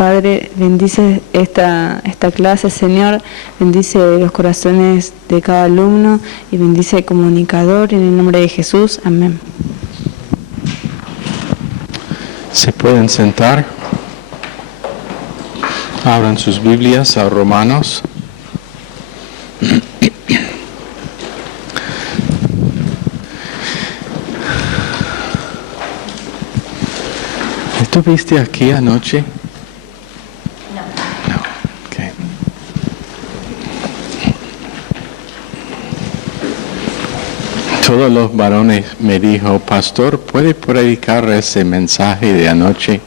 Padre, bendice esta clase, Señor, bendice los corazones de cada alumno y bendice al comunicador, en el nombre de Jesús, amén. ¿Se pueden sentar? Abran sus Biblias a Romanos. ¿Estuviste aquí anoche? No. Okay. Todos los varones me dijo, pastor, ¿puede predicar ese mensaje de anoche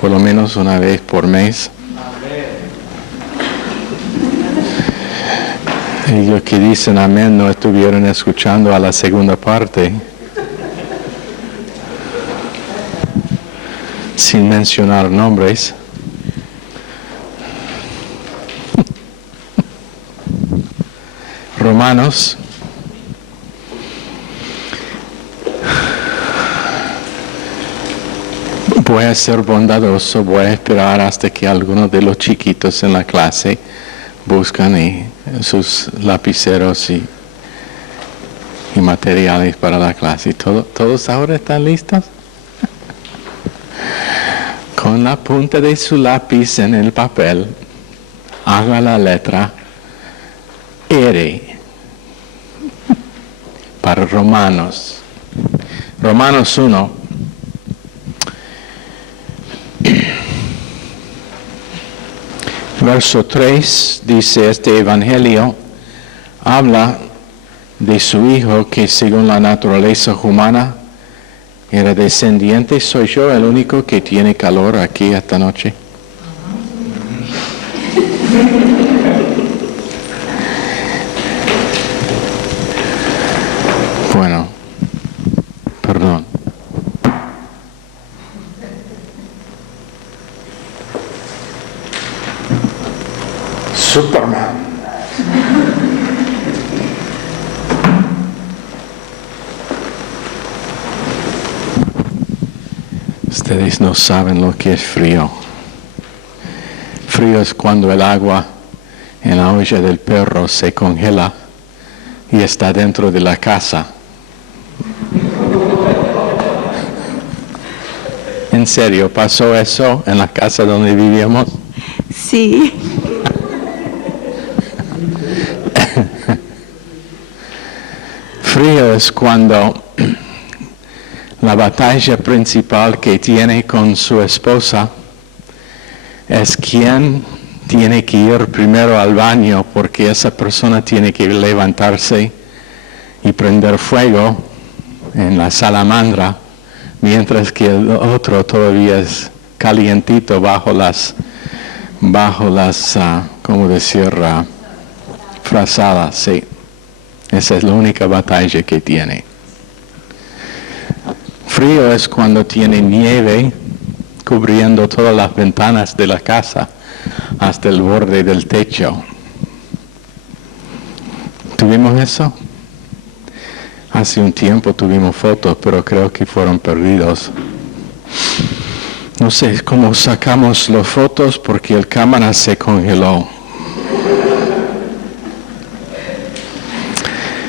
por lo menos una vez por mes? Ellos que dicen amén no estuvieron escuchando a la segunda parte. Sin mencionar nombres. Romanos. Voy a ser bondadoso, voy a esperar hasta que algunos de los chiquitos en la clase buscan sus lapiceros y materiales para la clase. ¿Todos ahora están listos? Con la punta de su lápiz en el papel, haga la letra R para Romanos. Romanos 1. Verso 3 dice, este evangelio habla de su hijo que según la naturaleza humana era descendiente. ¿Soy yo el único que tiene calor aquí esta noche? Bueno, perdón. Superman. Ustedes no saben lo que es frío. Frío es cuando el agua en la olla del perro se congela y está dentro de la casa. ¿En serio pasó eso en la casa donde vivíamos? Sí. Frío es cuando la batalla principal que tiene con su esposa es quién tiene que ir primero al baño, porque esa persona tiene que levantarse y prender fuego en la salamandra, mientras que el otro todavía es calientito bajo las ¿cómo decir? Frazadas, sí. Esa es la única batalla que tiene. Frío es cuando tiene nieve cubriendo todas las ventanas de la casa hasta el borde del techo. ¿Tuvimos eso? Hace un tiempo tuvimos fotos, pero creo que fueron perdidos. No sé cómo sacamos las fotos porque el cámara se congeló.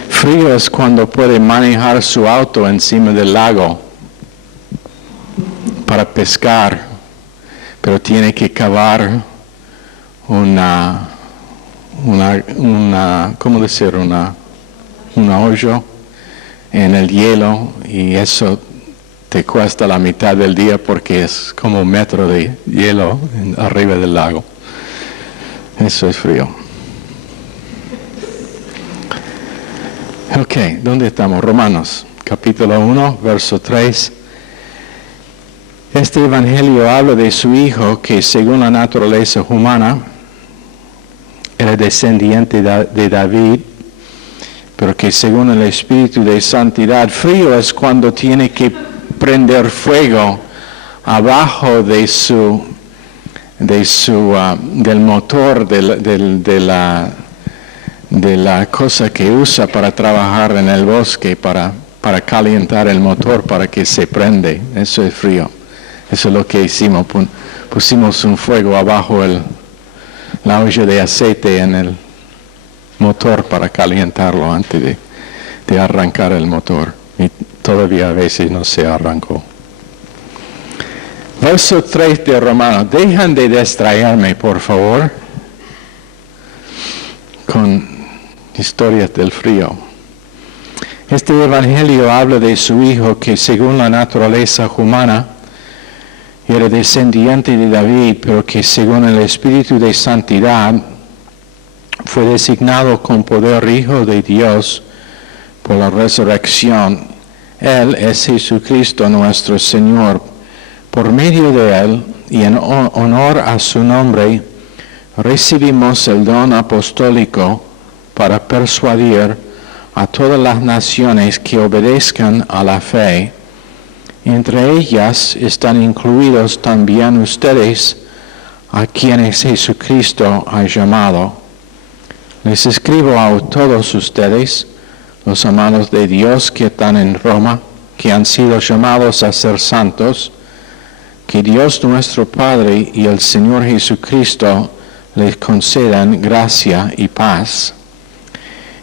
Frío es cuando puede manejar su auto encima del lago para pescar, pero tiene que cavar un hoyo en el hielo, y eso te cuesta la mitad del día porque es como 1 metro de hielo arriba del lago. Eso es frío. Ok, ¿dónde estamos? Romanos, capítulo 1, verso 3. Este evangelio habla de su hijo que según la naturaleza humana era descendiente de David, pero que según el espíritu de santidad, frío es cuando tiene que prender fuego abajo del motor de la cosa que usa para trabajar en el bosque, para calentar el motor para que se prende. Eso es frío. Eso es lo que hicimos. pusimos un fuego abajo la olla de aceite en el motor para calentarlo antes de arrancar el motor. Y todavía a veces no se arrancó. Verso 3 de Romanos. Dejan de distraerme, por favor, con historias del frío. Este evangelio habla de su hijo que según la naturaleza humana era descendiente de David, pero que según el Espíritu de Santidad fue designado con poder Hijo de Dios por la resurrección. Él es Jesucristo nuestro Señor. Por medio de Él y en honor a su nombre, recibimos el don apostólico para persuadir a todas las naciones que obedezcan a la fe. Entre ellas están incluidos también ustedes, a quienes Jesucristo ha llamado. Les escribo a todos ustedes, los amados de Dios que están en Roma, que han sido llamados a ser santos, que Dios nuestro Padre y el Señor Jesucristo les concedan gracia y paz.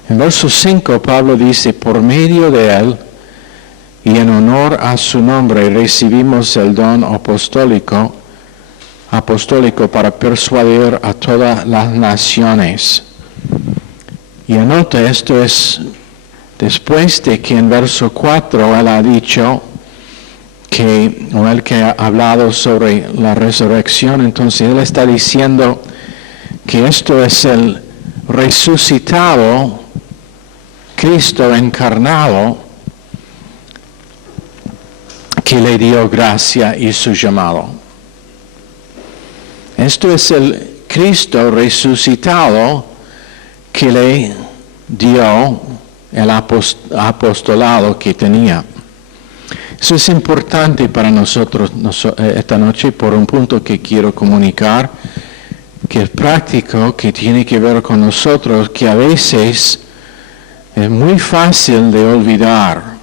En verso 5 Pablo dice, por medio de Él y en honor a su nombre recibimos el don apostólico para persuadir a todas las naciones. Y anota, esto es después de que en verso 4 Él ha dicho que ha hablado sobre la resurrección, entonces Él está diciendo que esto es el resucitado Cristo encarnado que le dio gracia y su llamado. Esto es el Cristo resucitado que le dio el apostolado que tenía. Eso es importante para nosotros esta noche por un punto que quiero comunicar, que es práctico, que tiene que ver con nosotros, que a veces es muy fácil de olvidar.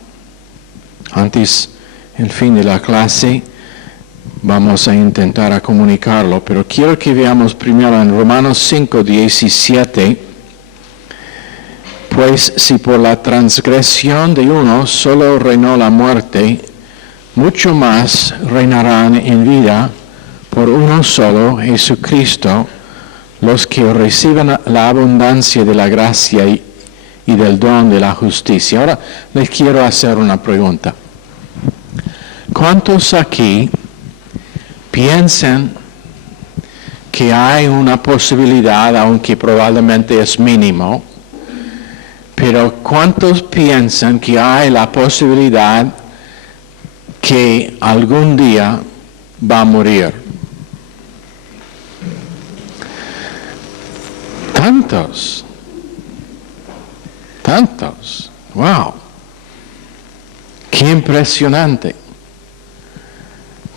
Antes, el fin de la clase, vamos a intentar comunicarlo, pero quiero que veamos primero en Romanos 5, 17, pues si por la transgresión de uno solo reinó la muerte, mucho más reinarán en vida por uno solo, Jesucristo, los que reciben la abundancia de la gracia y del don de la justicia. Ahora les quiero hacer una pregunta. ¿Cuántos aquí piensan que hay una posibilidad, aunque probablemente es mínimo, pero cuántos piensan que hay la posibilidad que algún día va a morir? Tantos. Wow. Qué impresionante.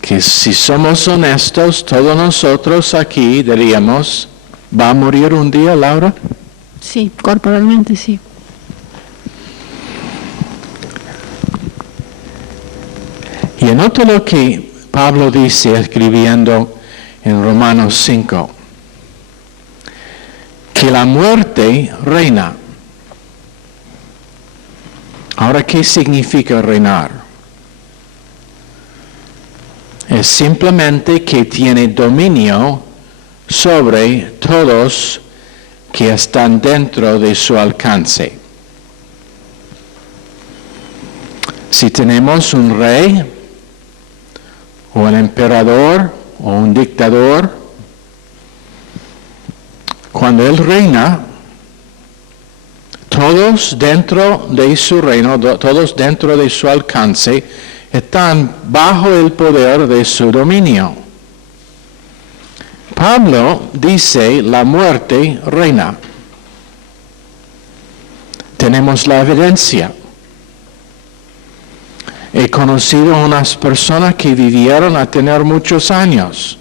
Que si somos honestos, todos nosotros aquí diríamos, ¿va a morir un día, Laura? Sí, corporalmente sí. Y anota lo que Pablo dice escribiendo en Romanos 5. Que la muerte reina. Ahora, ¿qué significa reinar? Es simplemente que tiene dominio sobre todos que están dentro de su alcance. Si tenemos un rey, o un emperador, o un dictador, cuando él reina, todos dentro de su reino, todos dentro de su alcance, están bajo el poder de su dominio. Pablo dice, la muerte reina. Tenemos la evidencia. He conocido unas personas que vivieron a tener muchos años.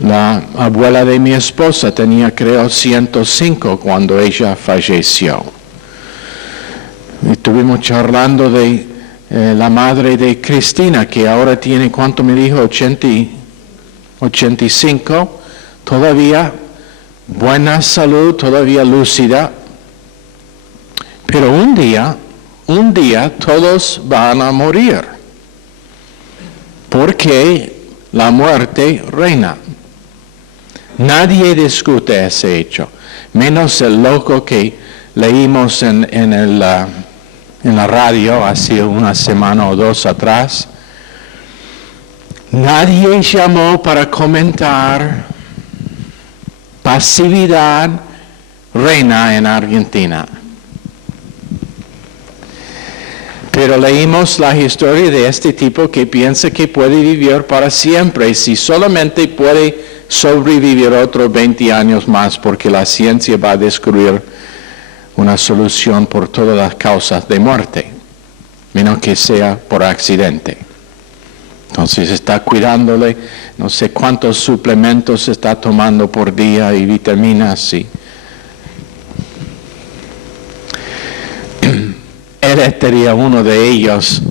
La abuela de mi esposa tenía, creo, 105 cuando ella falleció. Y estuvimos charlando de la madre de Cristina, que ahora tiene, ¿cuánto me dijo? 85, todavía buena salud, todavía lúcida. Pero un día todos van a morir, porque la muerte reina. Nadie discute ese hecho, menos el loco que leímos en la radio hace una semana o dos atrás. Nadie llamó para comentar pasividad reina en Argentina. Pero leímos la historia de este tipo que piensa que puede vivir para siempre, si solamente puede sobrevivir otros 20 años más, porque la ciencia va a descubrir una solución por todas las causas de muerte, menos que sea por accidente. Entonces está cuidándole, no sé cuántos suplementos está tomando por día y vitaminas. Y él sería uno de ellos,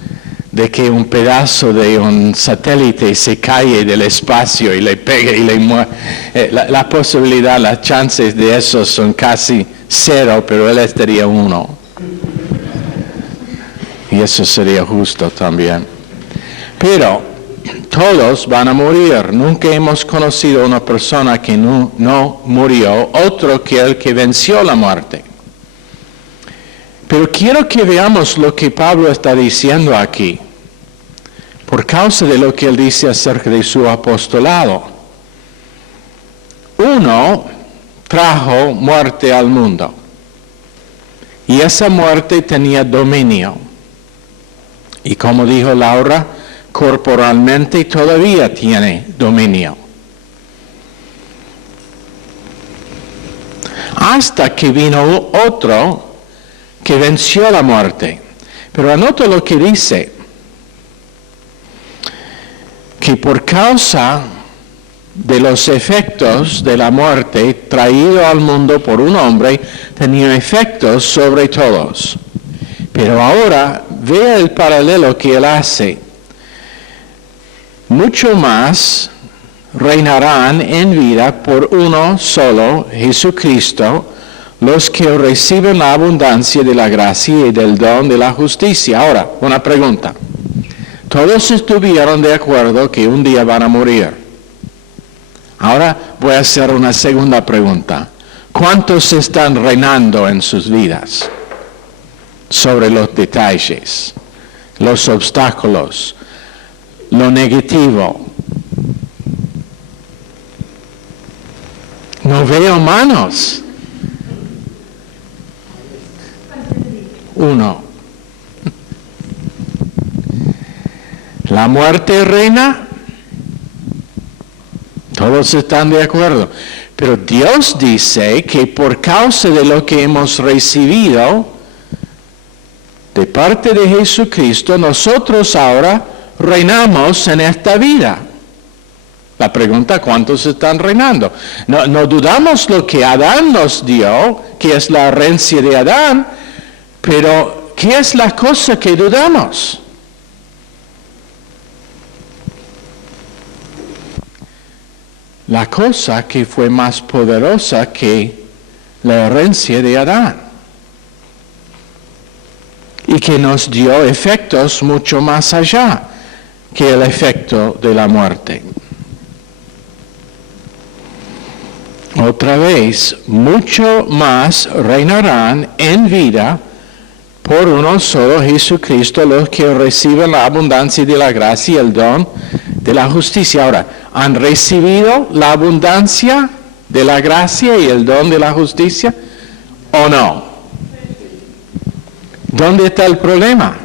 de que un pedazo de un satélite se cae del espacio y le pegue y le muere. La posibilidad, las chances de eso son casi cero, pero él sería uno. Y eso sería justo también. Pero todos van a morir. Nunca hemos conocido una persona que no murió, otro que el que venció la muerte. Pero quiero que veamos lo que Pablo está diciendo aquí, por causa de lo que él dice acerca de su apostolado. Uno trajo muerte al mundo, y esa muerte tenía dominio. Y como dijo Laura, corporalmente todavía tiene dominio. Hasta que vino otro que venció la muerte. Pero anota lo que dice, que por causa de los efectos de la muerte traído al mundo por un hombre, tenía efectos sobre todos. Pero ahora, vea el paralelo que él hace. Mucho más reinarán en vida por uno solo, Jesucristo, los que reciben la abundancia de la gracia y del don de la justicia. Ahora, una pregunta. Todos estuvieron de acuerdo que un día van a morir. Ahora voy a hacer una segunda pregunta. ¿Cuántos están reinando en sus vidas sobre los detalles, los obstáculos, lo negativo? No veo manos. Uno. La muerte reina. Todos están de acuerdo. Pero Dios dice que por causa de lo que hemos recibido de parte de Jesucristo, nosotros ahora reinamos en esta vida. La pregunta, ¿cuántos están reinando? No dudamos lo que Adán nos dio, que es la herencia de Adán, pero ¿qué es la cosa que dudamos? La cosa que fue más poderosa que la herencia de Adán y que nos dio efectos mucho más allá que el efecto de la muerte. Otra vez, mucho más reinarán en vida por uno solo, Jesucristo, los que reciben la abundancia de la gracia y el don de la justicia. Ahora, ¿han recibido la abundancia de la gracia y el don de la justicia o no? ¿Dónde está el problema?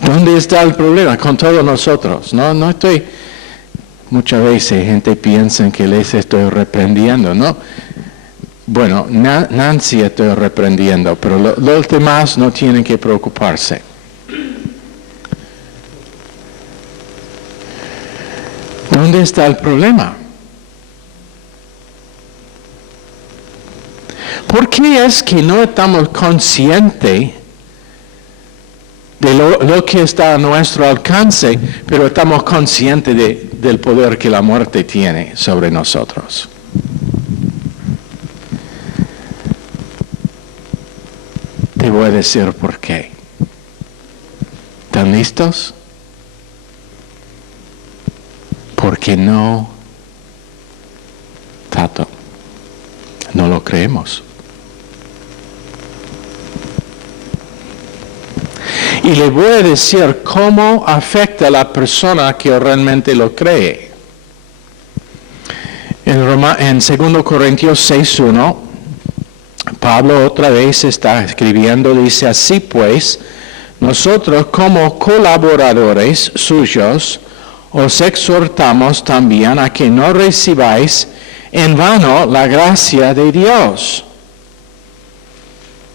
¿Dónde está el problema con todos nosotros? No estoy... Muchas veces gente piensa que les estoy reprendiendo, ¿no? Bueno, Nancy estoy reprendiendo, pero los demás no tienen que preocuparse. ¿Dónde está el problema? ¿Por qué es que no estamos conscientes de lo que está a nuestro alcance, pero estamos conscientes del poder que la muerte tiene sobre nosotros? Te voy a decir por qué. ¿Están listos? Porque no, Tato, no lo creemos. Y le voy a decir cómo afecta a la persona que realmente lo cree. En 2 Corintios 6:1, Pablo otra vez está escribiendo, dice, así pues, nosotros como colaboradores suyos, os exhortamos también a que no recibáis en vano la gracia de Dios.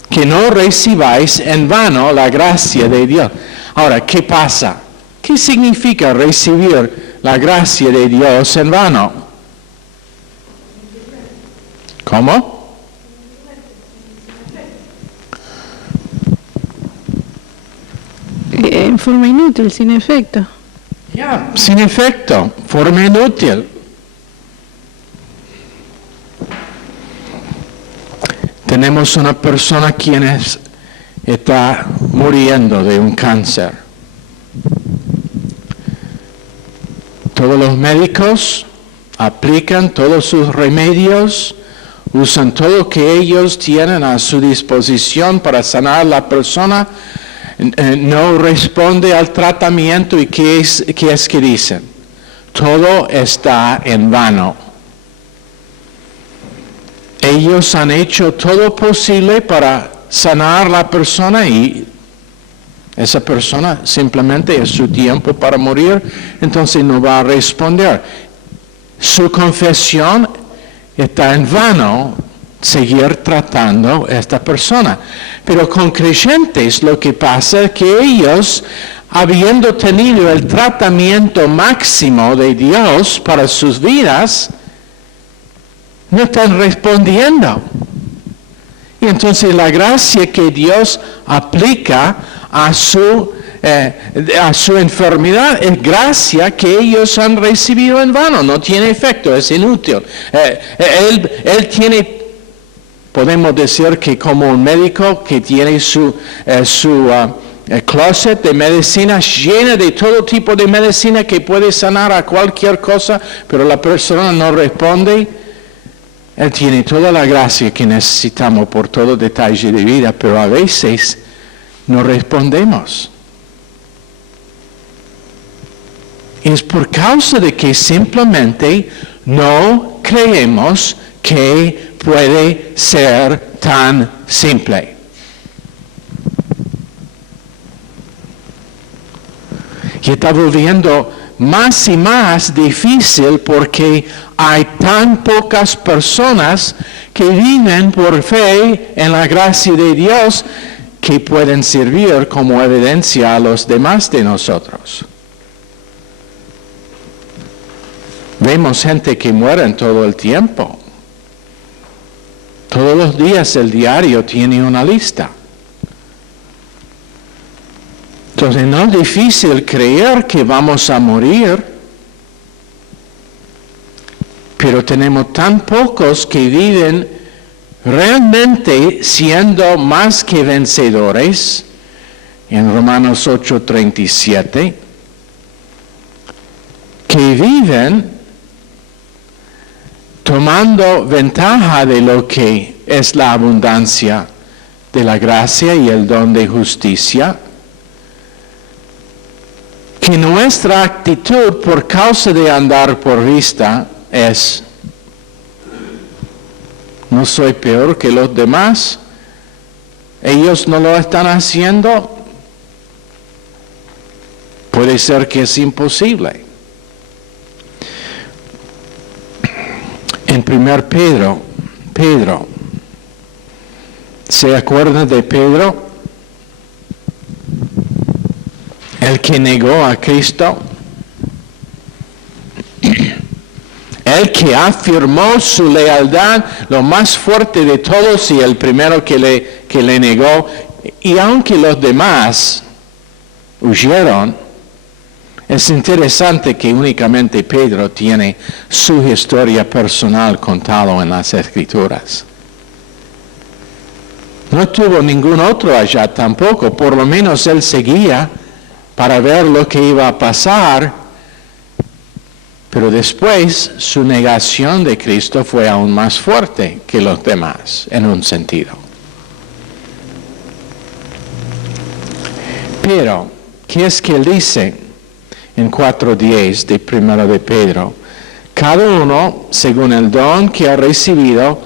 Que no recibáis en vano la gracia de Dios. Ahora, ¿qué pasa? ¿Qué significa recibir la gracia de Dios en vano? ¿Cómo? En forma inútil, sin efecto. Sin efecto, forma inútil. Tenemos una persona quien está muriendo de un cáncer. Todos los médicos aplican todos sus remedios, usan todo lo que ellos tienen a su disposición para sanar a la persona. No responde al tratamiento y ¿qué es que dicen? Todo está en vano. Ellos han hecho todo posible para sanar a la persona y esa persona simplemente es su tiempo para morir, entonces no va a responder. Su confesión está en vano, seguir tratando a esta persona. Pero con creyentes lo que pasa es que ellos, habiendo tenido el tratamiento máximo de Dios para sus vidas, no están respondiendo. Y entonces la gracia que Dios aplica a su enfermedad es gracia que ellos han recibido en vano, no tiene efecto, es inútil. Él tiene, podemos decir que como un médico que tiene su closet de medicinas llena de todo tipo de medicina que puede sanar a cualquier cosa, pero la persona no responde. Él tiene toda la gracia que necesitamos por todo detalle de vida, pero a veces no respondemos. Es por causa de que simplemente no creemos que puede ser tan simple. Y está volviendo más y más difícil porque hay tan pocas personas que viven por fe en la gracia de Dios que pueden servir como evidencia a los demás de nosotros. Vemos gente que muere todo el tiempo. Todos los días el diario tiene una lista. Entonces no es difícil creer que vamos a morir, pero tenemos tan pocos que viven realmente siendo más que vencedores. En Romanos 8:37, que viven tomando ventaja de lo que es la abundancia de la gracia y el don de justicia, que nuestra actitud por causa de andar por vista es, no soy peor que los demás, ellos no lo están haciendo, puede ser que es imposible. En 1 Pedro, ¿se acuerdan de Pedro? El que negó a Cristo. El que afirmó su lealtad, lo más fuerte de todos y el primero que le negó. Y aunque los demás huyeron, es interesante que únicamente Pedro tiene su historia personal contada en las Escrituras. No tuvo ningún otro allá tampoco, por lo menos él seguía para ver lo que iba a pasar, pero después su negación de Cristo fue aún más fuerte que los demás, en un sentido. Pero, ¿qué es que él dice en 4:10 de 1 de Pedro? Cada uno, según el don que ha recibido,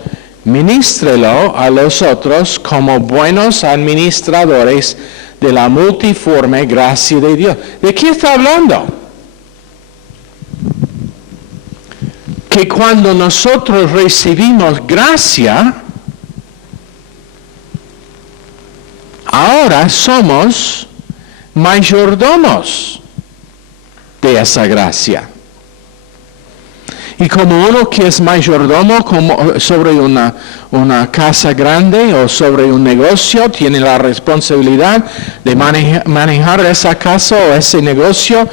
ministrelo a los otros como buenos administradores de la multiforme gracia de Dios. ¿De qué está hablando? Que cuando nosotros recibimos gracia, ahora somos mayordomos de esa gracia. Y como uno que es mayordomo sobre una casa grande o sobre un negocio, tiene la responsabilidad de manejar esa casa o ese negocio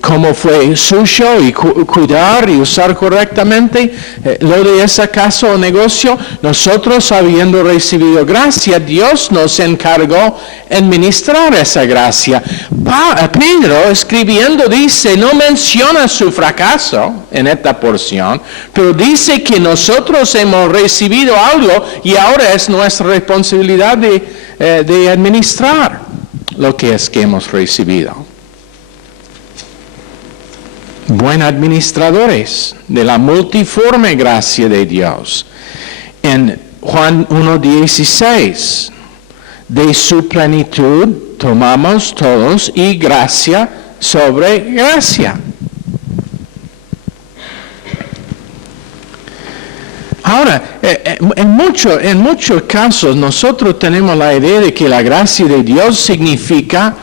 como fue suyo y cuidar y usar correctamente lo de esa casa o negocio. Nosotros, habiendo recibido gracia, Dios nos encargó administrar esa gracia. Pedro, escribiendo, dice, no menciona su fracaso en esta porción, pero dice que nosotros hemos recibido algo y ahora es nuestra responsabilidad de administrar lo que es que hemos recibido. Buen administradores de la multiforme gracia de Dios. En Juan 1:16, de su plenitud tomamos todos y gracia sobre gracia. Ahora, en muchos casos nosotros tenemos la idea de que la gracia de Dios significa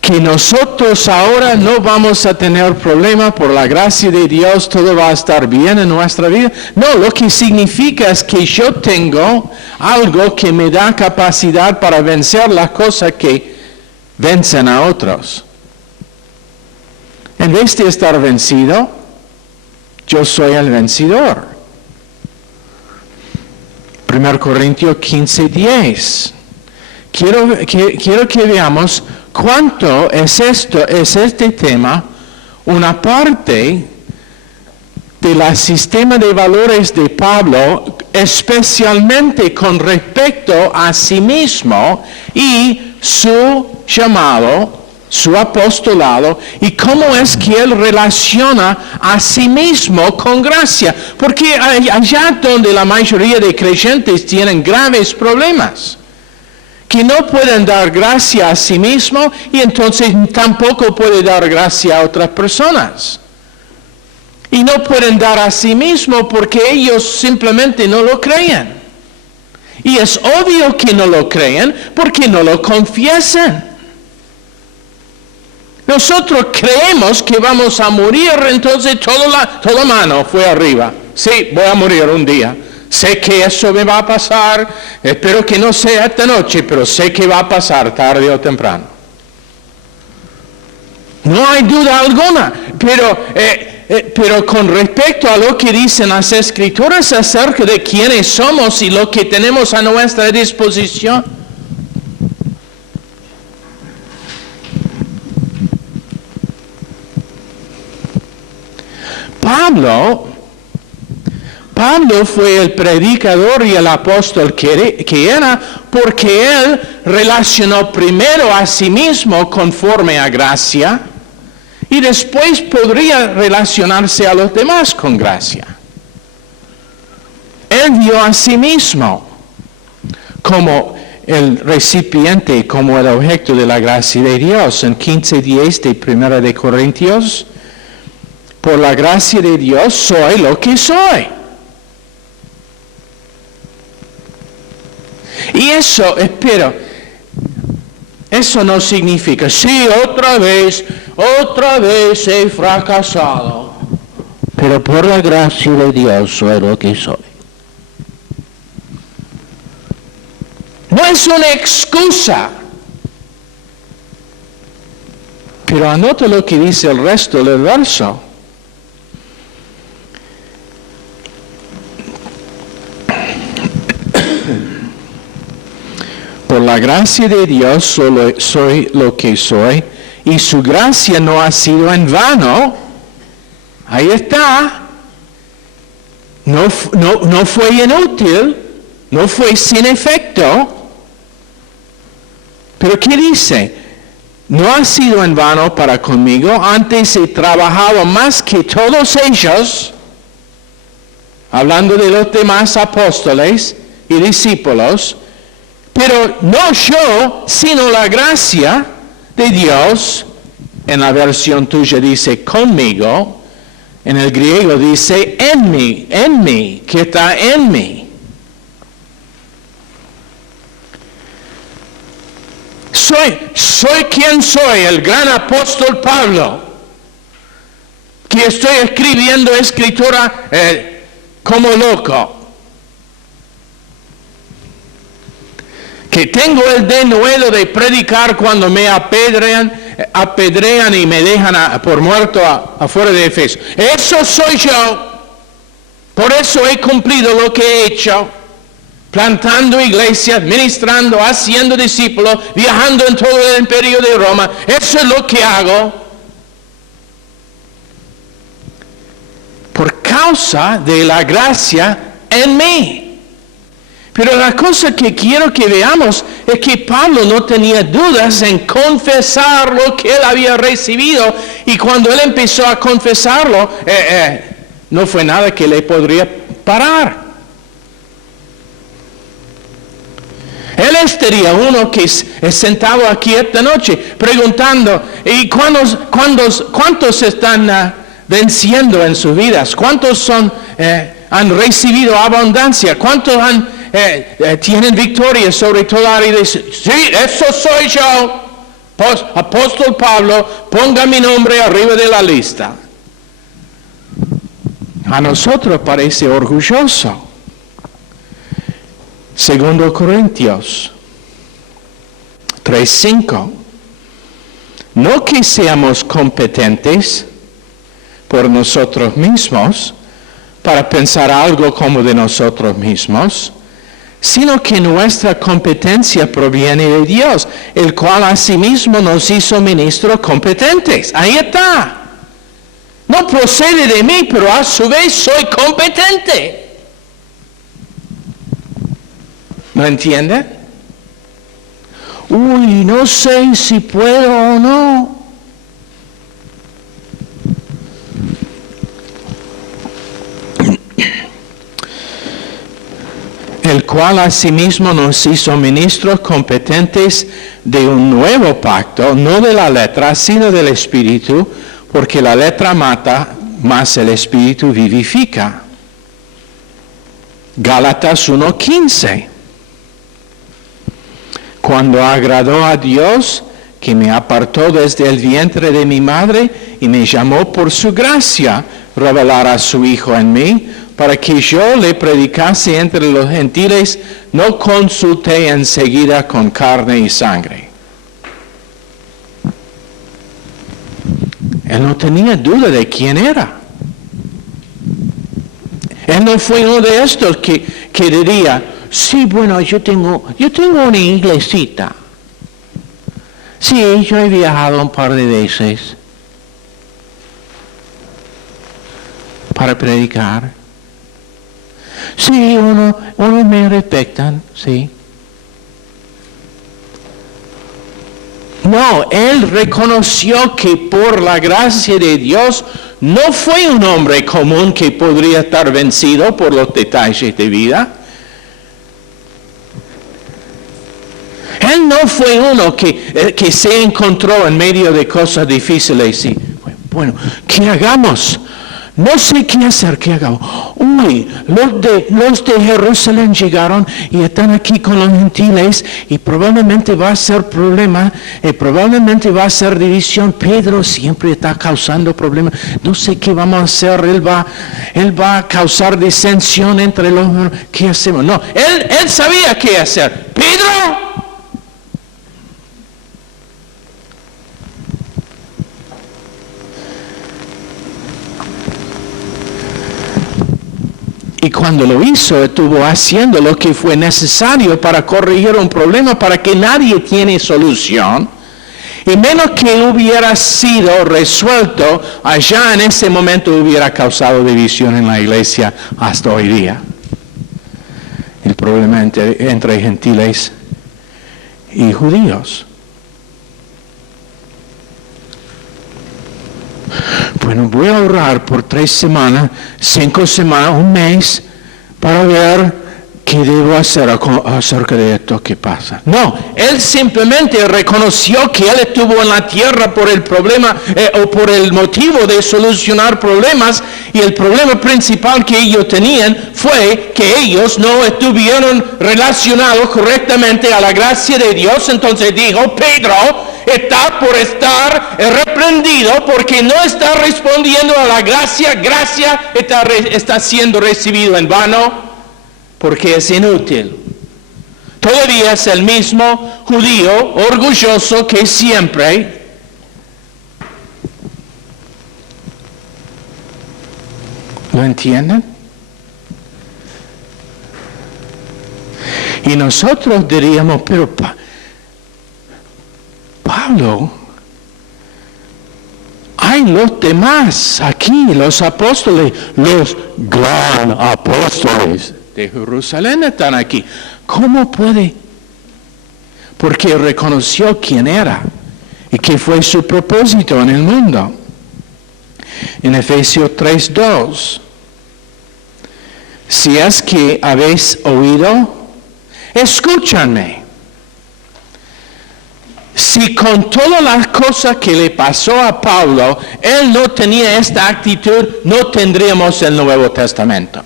que nosotros ahora no vamos a tener problemas por la gracia de Dios, todo va a estar bien en nuestra vida. No, lo que significa es que yo tengo algo que me da capacidad para vencer las cosas que vencen a otros. En vez de estar vencido, yo soy el vencedor. 1 Corintios 15:10. Quiero que veamos cuánto es este tema una parte del sistema de valores de Pablo, especialmente con respecto a sí mismo y su llamado, su apostolado, y cómo es que él relaciona a sí mismo con gracia. Porque allá donde la mayoría de creyentes tienen graves problemas, que no pueden dar gracia a sí mismo y entonces tampoco pueden dar gracia a otras personas. Y no pueden dar a sí mismo porque ellos simplemente no lo creen. Y es obvio que no lo creen porque no lo confiesan. Nosotros creemos que vamos a morir, entonces toda mano fue arriba. Sí, voy a morir un día. Sé que eso me va a pasar, espero que no sea esta noche, pero sé que va a pasar tarde o temprano. No hay duda alguna, pero con respecto a lo que dicen las Escrituras acerca de quiénes somos y lo que tenemos a nuestra disposición, Pablo fue el predicador y el apóstol que era porque él relacionó primero a sí mismo conforme a gracia y después podría relacionarse a los demás con gracia. Él vio a sí mismo como el recipiente, como el objeto de la gracia de Dios. En 15:10 de 1 de Corintios, por la gracia de Dios soy lo que soy. Y eso no significa, sí, otra vez he fracasado. pero por la gracia de Dios soy lo que soy. No es una excusa. Pero anota lo que dice el resto del verso. Por la gracia de Dios solo soy lo que soy, y su gracia no ha sido en vano. Ahí está. No fue inútil, no fue sin efecto. Pero ¿qué dice? No ha sido en vano para conmigo, antes he trabajado más que todos ellos, hablando de los demás apóstoles y discípulos, pero no yo, sino la gracia de Dios. En la versión tuya dice conmigo, en el griego dice en mí, que está en mí. Soy quien soy, el gran apóstol Pablo, que estoy escribiendo escritura como loco, que tengo el denuedo de predicar cuando me apedrean y me dejan por muerto afuera de Efeso. Eso soy yo, por eso he cumplido lo que he hecho. Plantando iglesias, ministrando, haciendo discípulos, viajando en todo el imperio de Roma. Eso es lo que hago. Por causa de la gracia en mí. Pero la cosa que quiero que veamos es que Pablo no tenía dudas en confesar lo que él había recibido. Y cuando él empezó a confesarlo, no fue nada que le podría parar. Él sería uno que es sentado aquí esta noche preguntando, ¿y cuántos están venciendo en sus vidas? ¿Cuántos han recibido abundancia? ¿Cuántos tienen victoria sobre toda área? Sí, eso soy yo, apóstol Pablo, ponga mi nombre arriba de la lista. A nosotros parece orgulloso. 2 Corintios 3:5. No que seamos competentes por nosotros mismos para pensar algo como de nosotros mismos, sino que nuestra competencia proviene de Dios, el cual asimismo nos hizo ministros competentes. Ahí está. No procede de mí, pero a su vez soy competente. ¿No entienden? Uy, no sé si puedo o no. El cual asimismo nos hizo ministros competentes de un nuevo pacto, no de la letra, sino del Espíritu, porque la letra mata, mas el Espíritu vivifica. Gálatas 1:15. Cuando agradó a Dios, que me apartó desde el vientre de mi madre y me llamó por su gracia, revelar a su Hijo en mí, para que yo le predicase entre los gentiles, no consulté enseguida con carne y sangre. Él no tenía duda de quién era. Él no fue uno de estos que diría, sí, bueno, yo tengo una iglesita. Sí, yo he viajado un par de veces para predicar. Sí, uno me respetan, sí. No, él reconoció que por la gracia de Dios no fue un hombre común que podría estar vencido por los detalles de vida. Él no fue uno que se encontró en medio de cosas difíciles y, bueno, ¿qué hagamos? No sé qué hacer, ¿qué hago? Uy, los de Jerusalén llegaron y están aquí con los gentiles y probablemente va a ser problema, probablemente va a ser división. Pedro siempre está causando problemas. No sé qué vamos a hacer, él va a causar disensión entre los... ¿Qué hacemos? No, él sabía qué hacer. Pedro... Y cuando lo hizo, estuvo haciendo lo que fue necesario para corregir un problema para que nadie tiene solución. Y menos que hubiera sido resuelto, allá en ese momento hubiera causado división en la iglesia hasta hoy día. El problema entre gentiles y judíos. Bueno, voy a orar por 3 semanas, 5 semanas, un mes, para ver qué debo hacer acerca de esto que pasa. No, él simplemente reconoció que él estuvo en la tierra por el problema o por el motivo de solucionar problemas, y el problema principal que ellos tenían fue que ellos no estuvieron relacionados correctamente a la gracia de Dios. Entonces dijo, Pedro está por estar reprendido porque no está respondiendo a la gracia. Gracia está siendo recibido en vano porque es inútil. Todavía es el mismo judío orgulloso que siempre. ¿Lo entienden? Y nosotros diríamos, pero Pablo, hay los demás aquí, los apóstoles, los gran apóstoles de Jerusalén están aquí. ¿Cómo puede? Porque reconoció quién era y qué fue su propósito en el mundo. En Efesios 3:2, si es que habéis oído, escúchame. Si con todas las cosas que le pasó a Pablo, él no tenía esta actitud, no tendríamos el Nuevo Testamento.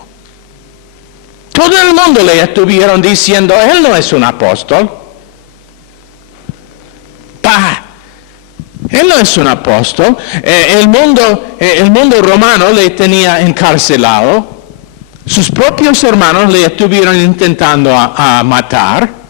Todo el mundo le estuvieron diciendo, él no es un apóstol. Él no es un apóstol. El mundo romano le tenía encarcelado. Sus propios hermanos le estuvieron intentando a matar.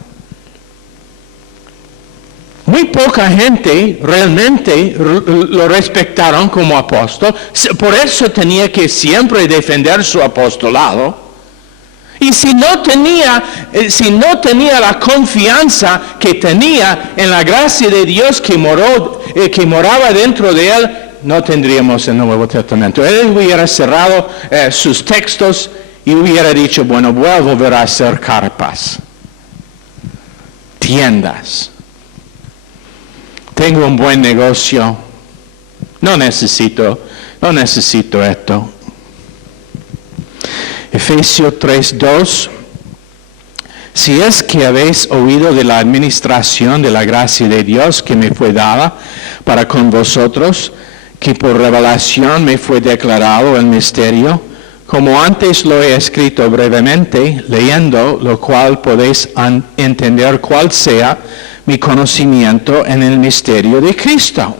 Muy poca gente realmente lo respetaron como apóstol. Por eso tenía que siempre defender su apostolado. Y si no tenía la confianza que tenía en la gracia de Dios que moraba dentro de él, no tendríamos el Nuevo Testamento. Él hubiera cerrado sus textos y hubiera dicho, bueno, voy a volver a hacer carpas, tiendas. Tengo un buen negocio. No necesito esto. Efesios 3:2. Si es que habéis oído de la administración de la gracia de Dios que me fue dada para con vosotros, que por revelación me fue declarado el misterio, como antes lo he escrito brevemente, leyendo lo cual podéis entender cuál sea mi conocimiento en el misterio de Cristo.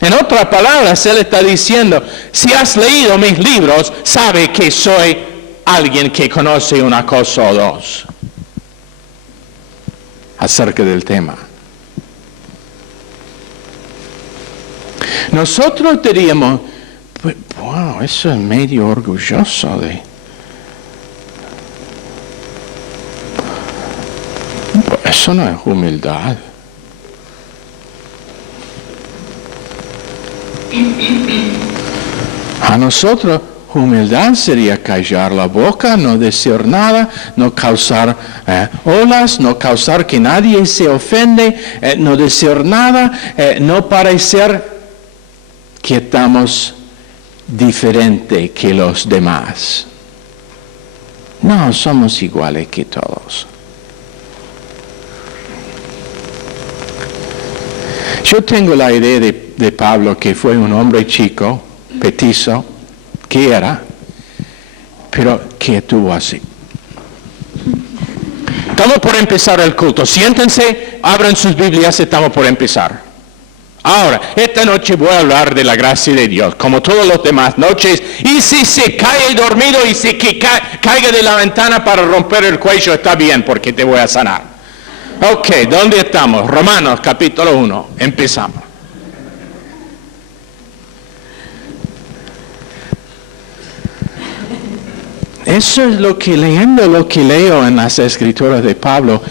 En otras palabras, él está diciendo, si has leído mis libros, sabe que soy alguien que conoce una cosa o dos acerca del tema. Nosotros diríamos, wow, eso es medio orgulloso de... Eso no es humildad. A nosotros, humildad sería callar la boca, no decir nada, no causar olas, no causar que nadie se ofende, no decir nada, no parecer que estamos diferentes que los demás. No, somos iguales que todos. Yo tengo la idea de Pablo, que fue un hombre chico, petizo, qué era, pero que estuvo así. Estamos por empezar el culto. Siéntense, abran sus Biblias, estamos por empezar. Ahora, esta noche voy a hablar de la gracia de Dios, como todas las demás noches. Y si se cae dormido y se caiga de la ventana para romper el cuello, está bien, porque te voy a sanar. Ok, ¿dónde estamos? Romanos capítulo 1, empezamos. Eso es leyendo lo que leo en las escrituras de Pablo,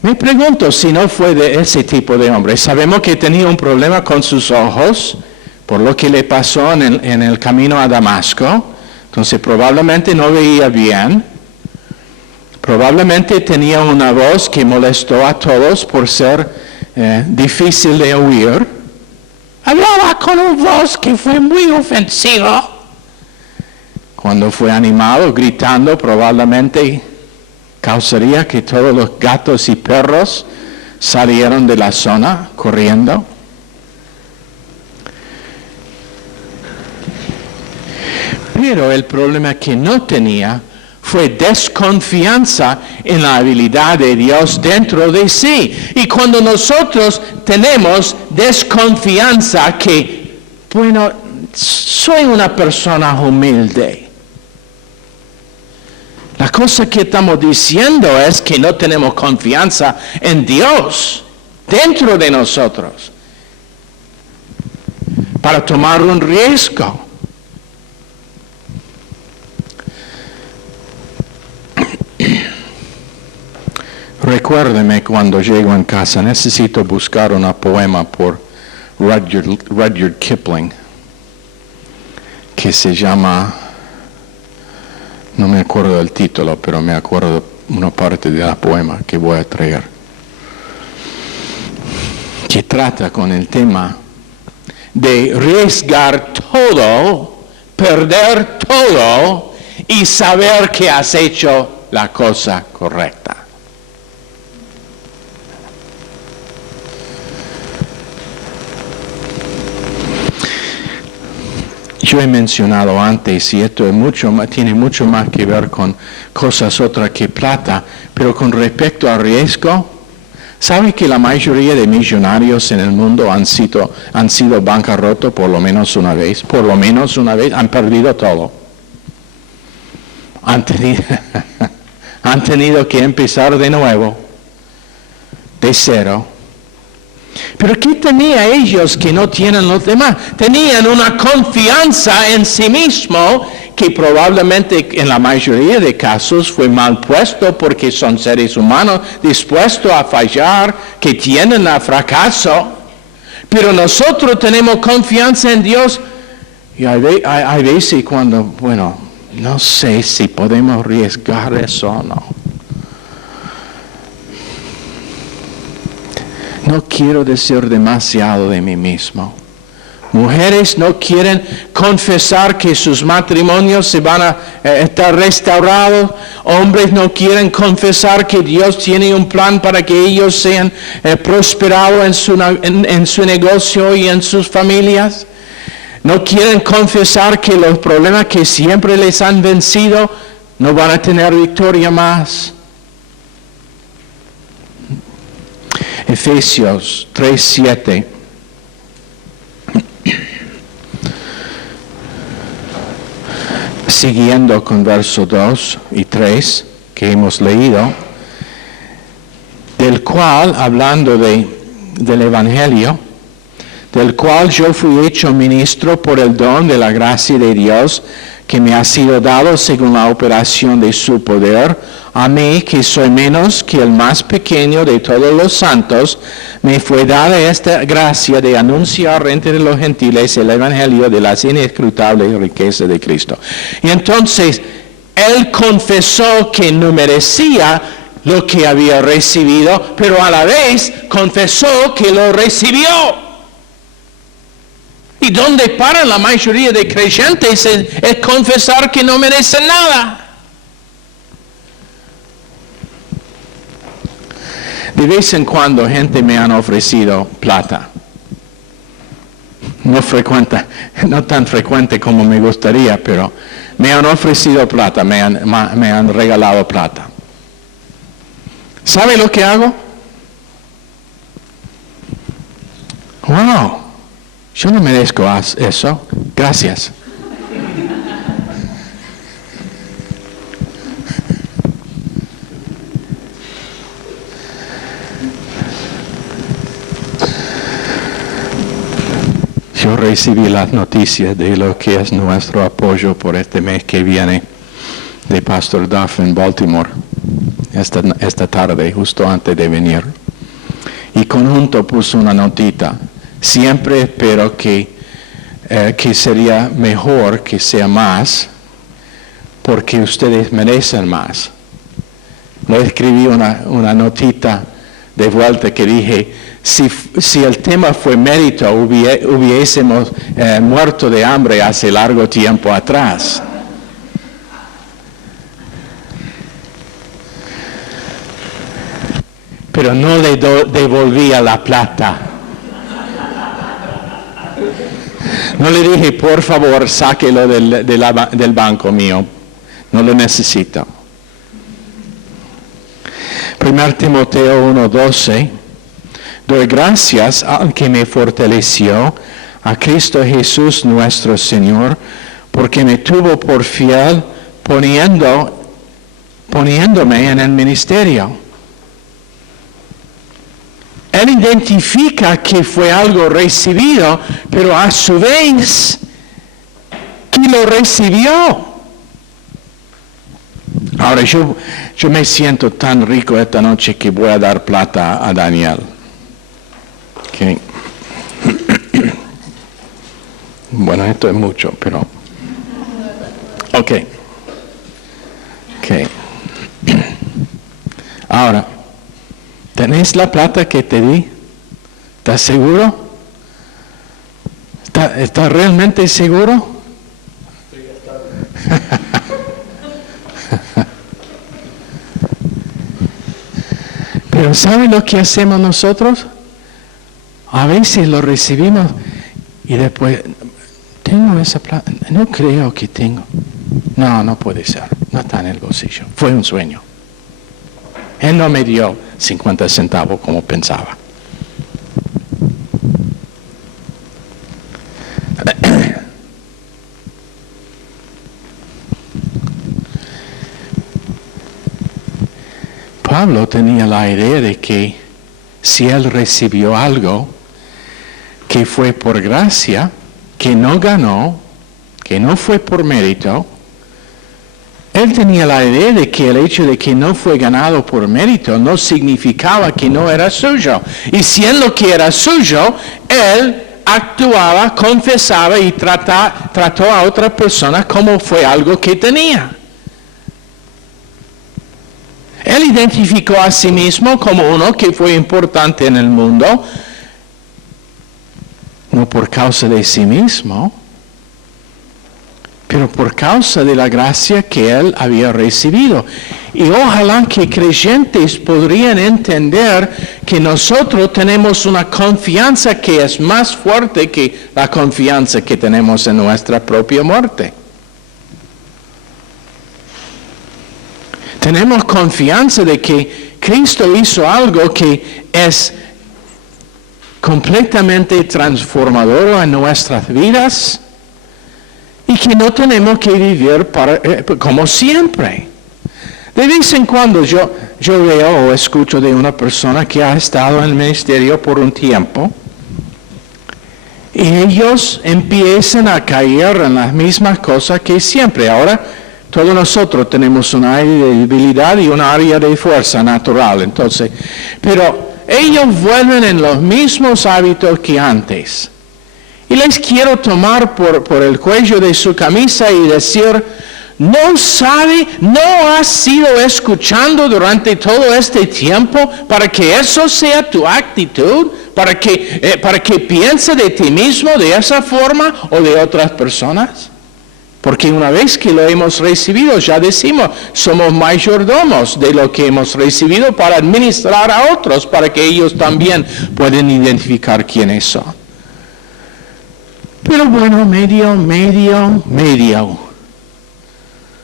me pregunto si no fue de ese tipo de hombre. Sabemos que tenía un problema con sus ojos, por lo que le pasó en el camino a Damasco. Entonces probablemente no veía bien. Probablemente tenía una voz que molestó a todos por ser difícil de oír. Hablaba con una voz que fue muy ofensiva. Cuando fue animado, gritando, probablemente causaría que todos los gatos y perros salieron de la zona corriendo. Pero el problema que no tenía fue desconfianza en la habilidad de Dios dentro de sí. Y cuando nosotros tenemos desconfianza que, bueno, soy una persona humilde. La cosa que estamos diciendo es que no tenemos confianza en Dios dentro de nosotros para tomar un riesgo. Recuérdeme cuando llego en casa, necesito buscar un poema por Rudyard Kipling que se llama, no me acuerdo del título, pero me acuerdo una parte del poema que voy a traer, que trata con el tema de arriesgar todo, perder todo y saber que has hecho la cosa correcta. Yo he mencionado antes, y esto tiene mucho más que ver con cosas otras que plata, pero con respecto al riesgo, ¿sabe que la mayoría de millonarios en el mundo han sido bancarrotos por lo menos una vez? Por lo menos una vez han perdido todo. Han tenido que empezar de nuevo, de cero. Pero ¿qué tenía ellos que no tienen los demás? Tenían una confianza en sí mismo que probablemente en la mayoría de casos fue mal puesto porque son seres humanos dispuestos a fallar, que tienden a fracaso. Pero nosotros tenemos confianza en Dios y hay veces cuando, bueno, no sé si podemos arriesgar eso o no. No quiero decir demasiado de mí mismo. Mujeres no quieren confesar que sus matrimonios se van a estar restaurados. Hombres no quieren confesar que Dios tiene un plan para que ellos sean prosperados en su negocio y en sus familias. No quieren confesar que los problemas que siempre les han vencido no van a tener victoria más. Efesios 3:7. Siguiendo con versos 2 y 3 que hemos leído, del cual, hablando del Evangelio, del cual yo fui hecho ministro por el don de la gracia de Dios que me ha sido dado según la operación de su poder. A mí, que soy menos que el más pequeño de todos los santos, me fue dada esta gracia de anunciar entre los gentiles el evangelio de las inescrutables riquezas de Cristo. Y entonces, él confesó que no merecía lo que había recibido, pero a la vez confesó que lo recibió. Y donde para la mayoría de creyentes es confesar que no merecen nada. De vez en cuando gente me han ofrecido plata. no tan frecuente como me gustaría, pero me han ofrecido plata, me han regalado plata. ¿Sabe lo que hago? Wow, yo no merezco eso. Gracias. Yo recibí las noticias de lo que es nuestro apoyo por este mes que viene de Pastor Duff en Baltimore esta tarde, justo antes de venir. Y conjunto puso una notita. Siempre espero que sería mejor que sea más, porque ustedes merecen más. Le escribí una notita de vuelta que dije, si el tema fue mérito, hubiésemos muerto de hambre hace largo tiempo atrás. Pero no le devolvía la plata. No le dije, por favor, sáquelo del banco mío. No lo necesito. 1 Timoteo 1:12. Doy gracias al que me fortaleció, a Cristo Jesús nuestro Señor, porque me tuvo por fiel poniéndome en el ministerio. Él identifica que fue algo recibido, pero a su vez, que lo recibió. Ahora yo me siento tan rico esta noche que voy a dar plata a Daniel. Okay. Bueno, esto es mucho, pero... Ok. Ahora, ¿tenés la plata que te di? ¿Estás seguro? ¿Estás realmente seguro? Pero ¿sabe lo que hacemos nosotros? A veces lo recibimos y después, ¿tengo esa plata? No creo que tengo. No puede ser. No está en el bolsillo. Fue un sueño. Él no me dio 50 centavos como pensaba. Pablo tenía la idea de que si él recibió algo que fue por gracia, que no ganó, que no fue por mérito, él tenía la idea de que el hecho de que no fue ganado por mérito no significaba que no era suyo. Y siendo que era suyo, él actuaba, confesaba y trató a otra persona como fue algo que tenía. Él identificó a sí mismo como uno que fue importante en el mundo, no por causa de sí mismo, pero por causa de la gracia que él había recibido. Y ojalá que creyentes podrían entender que nosotros tenemos una confianza que es más fuerte que la confianza que tenemos en nuestra propia muerte. Tenemos confianza de que Cristo hizo algo que es completamente transformador en nuestras vidas y que no tenemos que vivir como siempre. De vez en cuando yo veo o escucho de una persona que ha estado en el ministerio por un tiempo y ellos empiezan a caer en las mismas cosas que siempre. Ahora, todos nosotros tenemos un área de debilidad y un área de fuerza natural, entonces, pero ellos vuelven en los mismos hábitos que antes. Y les quiero tomar por el cuello de su camisa y decir, no has sido escuchando durante todo este tiempo para que eso sea tu actitud, para que piense de ti mismo de esa forma o de otras personas. Porque una vez que lo hemos recibido, ya decimos, somos mayordomos de lo que hemos recibido para administrar a otros, para que ellos también puedan identificar quiénes son. Pero bueno, medio.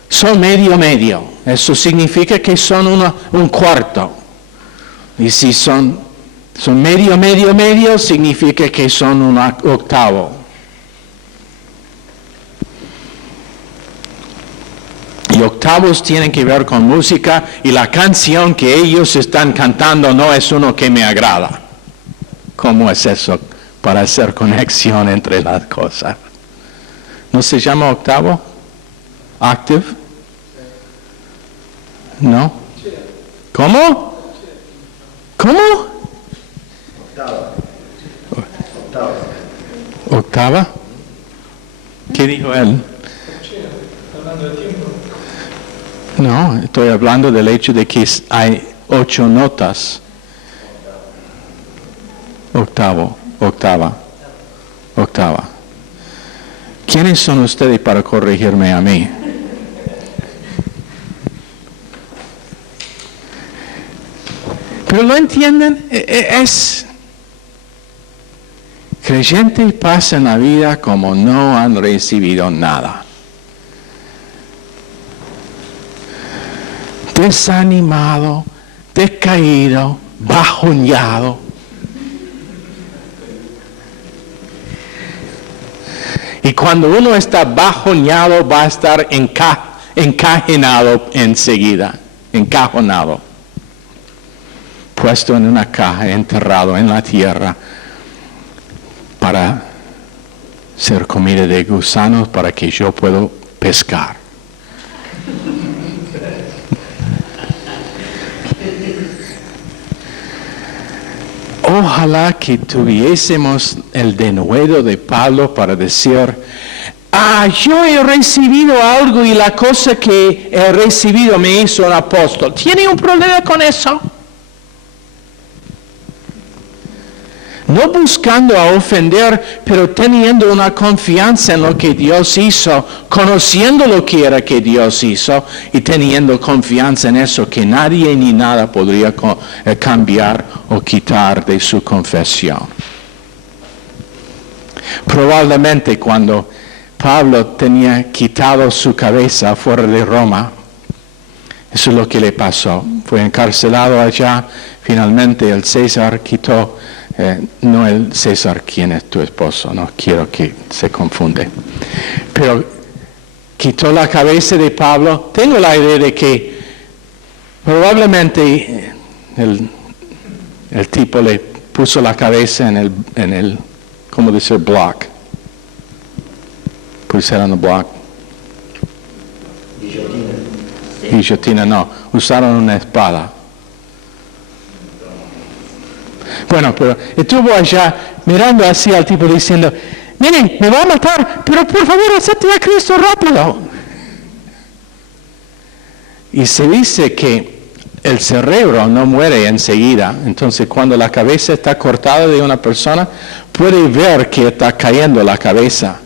Son medio. Eso significa que son un cuarto. Y si son medio, significa que son un octavo. Y octavos tienen que ver con música y la canción que ellos están cantando no es uno que me agrada. ¿Cómo es eso? Para hacer conexión entre las cosas. ¿No se llama octavo? Octave. ¿No? ¿Cómo? ¿Octava? ¿Qué dijo él? No, estoy hablando del hecho de que hay 8 notas. Octava. ¿Quiénes son ustedes para corregirme a mí? Pero lo entienden, creyentes pasan la vida como no han recibido nada. Desanimado, decaído, bajoneado. Y cuando uno está bajoneado va a estar encajonado enseguida, encajonado. Puesto en una caja, enterrado en la tierra para ser comida de gusanos para que yo pueda pescar. Ojalá que tuviésemos el denuedo de Pablo para decir, yo he recibido algo y la cosa que he recibido me hizo un apóstol. ¿Tiene un problema con eso? No buscando a ofender, pero teniendo una confianza en lo que Dios hizo, conociendo lo que era que Dios hizo y teniendo confianza en eso que nadie ni nada podría cambiar o quitar de su confesión. Probablemente cuando Pablo tenía quitado su cabeza fuera de Roma, eso es lo que le pasó. Fue encarcelado allá, finalmente el César quitó. No el César quien es tu esposo, no quiero que se confunde. Pero quitó la cabeza de Pablo. Tengo la idea de que probablemente el tipo le puso la cabeza en el ¿cómo decir? Block. Pusieron el block. Guillotina no, usaron una espada. Bueno, pero estuvo allá mirando así al tipo diciendo, miren, me va a matar, pero por favor acepte a Cristo rápido. Y se dice que el cerebro no muere enseguida, entonces cuando la cabeza está cortada de una persona, puede ver que está cayendo la cabeza.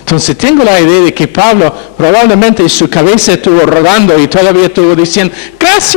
Entonces tengo la idea de que Pablo probablemente su cabeza estuvo rodando y todavía estuvo diciendo, gracias.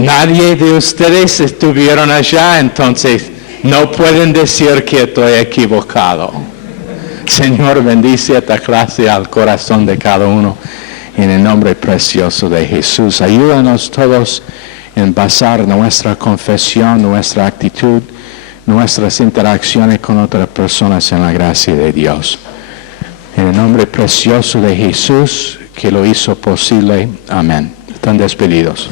Nadie de ustedes estuvieron allá, entonces no pueden decir que estoy equivocado. Señor, bendice esta clase al corazón de cada uno en el nombre precioso de Jesús. Ayúdanos todos en basar nuestra confesión, nuestra actitud, nuestras interacciones con otras personas en la gracia de Dios. En el nombre precioso de Jesús que lo hizo posible. Amén. Están despedidos.